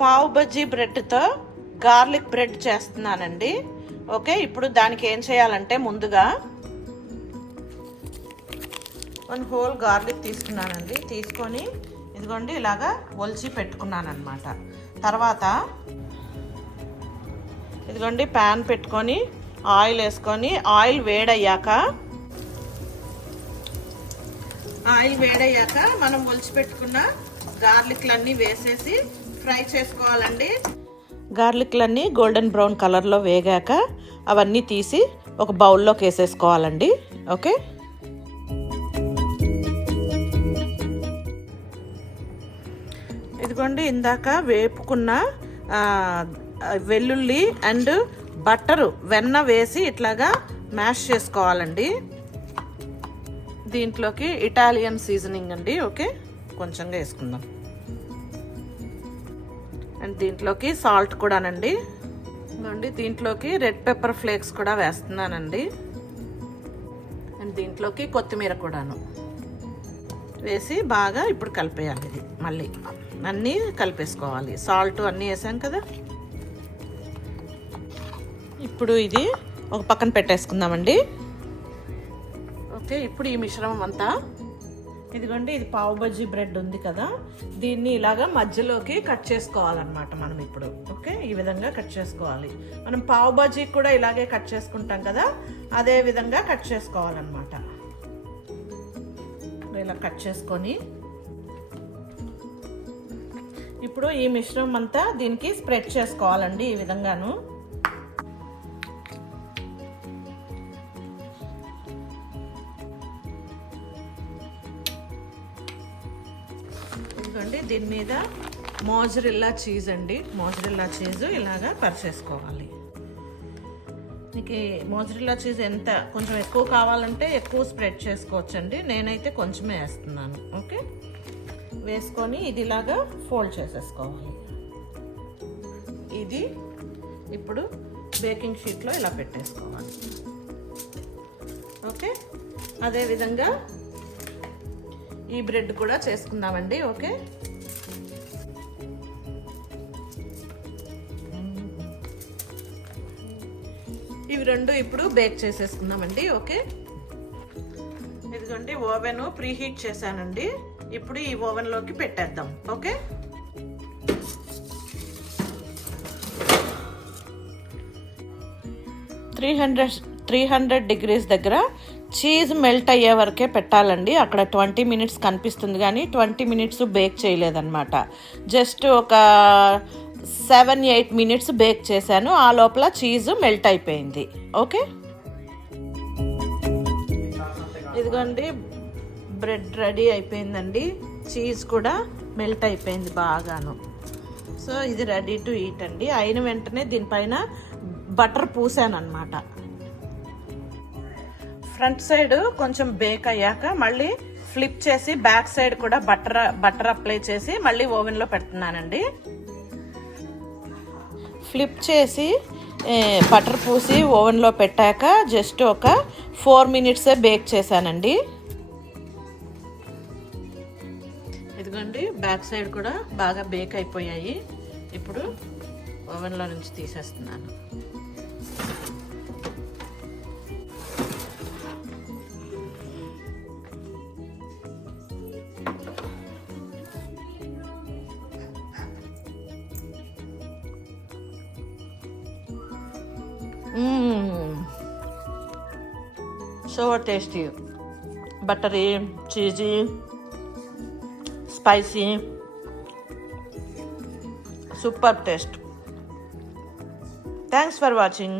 Pav bajji బ్రెడ్తో garlic bread చేస్తున్నానండి. Okay, ఇప్పుడు దానికి ఏం చేయాలంటే ముందుగా 1 హోల్ గార్లిక్ తీసుకున్నానండి. తీసుకొని ఇదిగోండి ఇలాగా ఒలిచి పెట్టుకున్నాను అనమాట. తర్వాత ఇదిగోండి ప్యాన్ పెట్టుకొని ఆయిల్ వేసుకొని ఆయిల్ వేడయ్యాక మనం ఒలిచి పెట్టుకున్న గార్లిక్లన్నీ వేసేసి ఫ్రై చేసుకోవాలండి. గార్లిక్లన్నీ గోల్డెన్ బ్రౌన్ కలర్లో వేగాక అవన్నీ తీసి ఒక బౌల్లోకి వేసేసుకోవాలండి. ఓకే, ఇదిగోండి ఇందాక వేపుకున్న వెల్లుల్లి అండ్ బట్టరు వెన్న వేసి ఇట్లాగా మ్యాష్ చేసుకోవాలండి. దీంట్లోకి ఇటాలియన్ సీజనింగ్ అండి. ఓకే, కొంచెంగా వేసుకుందాం. అండ్ దీంట్లోకి సాల్ట్ కూడానండి. దీంట్లోకి రెడ్ పెప్పర్ ఫ్లేక్స్ కూడా వేస్తున్నానండి. అండ్ దీంట్లోకి కొత్తిమీర కూడాను వేసి బాగా ఇప్పుడు కలిపేయాలి. ఇది మళ్ళీ అన్నీ కలిపేసుకోవాలి. సాల్ట్ అన్నీ వేసాం కదా. ఇప్పుడు ఇది ఒక పక్కన పెట్టేసుకుందామండి. ఓకే, ఇప్పుడు ఈ మిశ్రమం అంతా ఇదిగోండి ఇది పావ్ బజ్జీ బ్రెడ్ ఉంది కదా, దీన్ని ఇలాగా మధ్యలోకి కట్ చేసుకోవాలన్నమాట మనం ఇప్పుడు. ఓకే, ఈ విధంగా కట్ చేసుకోవాలి. మనం పావ్ బజ్జీ కూడా ఇలాగే కట్ చేసుకుంటాం కదా, అదే విధంగా కట్ చేసుకోవాలన్నమాట. ఇలా కట్ చేసుకొని ఇప్పుడు ఈ మిశ్రమం అంతా దీనికి స్ప్రెడ్ చేసుకోవాలండి ఈ విధంగాను. ఇదిగోండి దీని మీద మోజరెల్లా చీజ్ అండి. మోజరెల్లా చీజ్ ఇలాగా పరిచేసుకోవాలి. మీకు మోజరెల్లా చీజ్ ఎంత కొంచెం ఎక్కువ కావాలంటే ఎక్కువ స్ప్రెడ్ చేసుకోవచ్చండి. నేనైతే కొంచెమే వేస్తున్నాను. ఓకే, వేసుకొని ఇది ఇలాగా ఫోల్డ్ చేసేసుకోవాలి. ఇది ఇప్పుడు బేకింగ్ షీట్లో ఇలా పెట్టేసుకోవాలి. ఓకే, అదేవిధంగా ఈ బ్రెడ్ కూడా చేసుకుందామండి. ఓకే, ఇవి రెండు ఇప్పుడు బేక్ చేసేసుకుందామండి. ఓకే, ఇదిగోండి ఓవెన్ ప్రీహీట్ చేశానండి. ఇప్పుడు ఈ ఓవెన్లోకి పెట్టేద్దాం. ఓకే, త్రీ హండ్రెడ్ డిగ్రీస్ దగ్గర చీజ్ మెల్ట్ అయ్యే వరకే పెట్టాలండి. అక్కడ 20 మినిట్స్ కనిపిస్తుంది కానీ 20 మినిట్స్ బేక్ చేయలేదన్నమాట. జస్ట్ ఒక 7-8 మినిట్స్ బేక్ చేశాను. ఆ లోపల చీజ్ మెల్ట్ అయిపోయింది. ఓకే, ఇదిగోండి బ్రెడ్ రెడీ అయిపోయిందండి. చీజ్ కూడా మెల్ట్ అయిపోయింది బాగాను. సో ఇది రెడీ టు ఈట్ అండి. అయిన వెంటనే దీనిపైన బటర్ పూసాను అనమాట. ఫ్రంట్ సైడ్ కొంచెం బేక్ అయ్యాక మళ్ళీ ఫ్లిప్ చేసి బ్యాక్ సైడ్ కూడా బటర్ అప్లై చేసి మళ్ళీ ఓవెన్లో పెడుతున్నానండి. ఫ్లిప్ చేసి బటర్ పూసి ఓవెన్లో పెట్టాక జస్ట్ ఒక 4 మినిట్సే బేక్ చేశానండి. ఇదిగోండి బ్యాక్ సైడ్ కూడా బాగా బేక్ అయిపోయాయి. ఇప్పుడు ఓవెన్లో నుంచి తీసేస్తున్నాను. So tasty, buttery, cheesy, spicy, superb taste. Thanks for watching.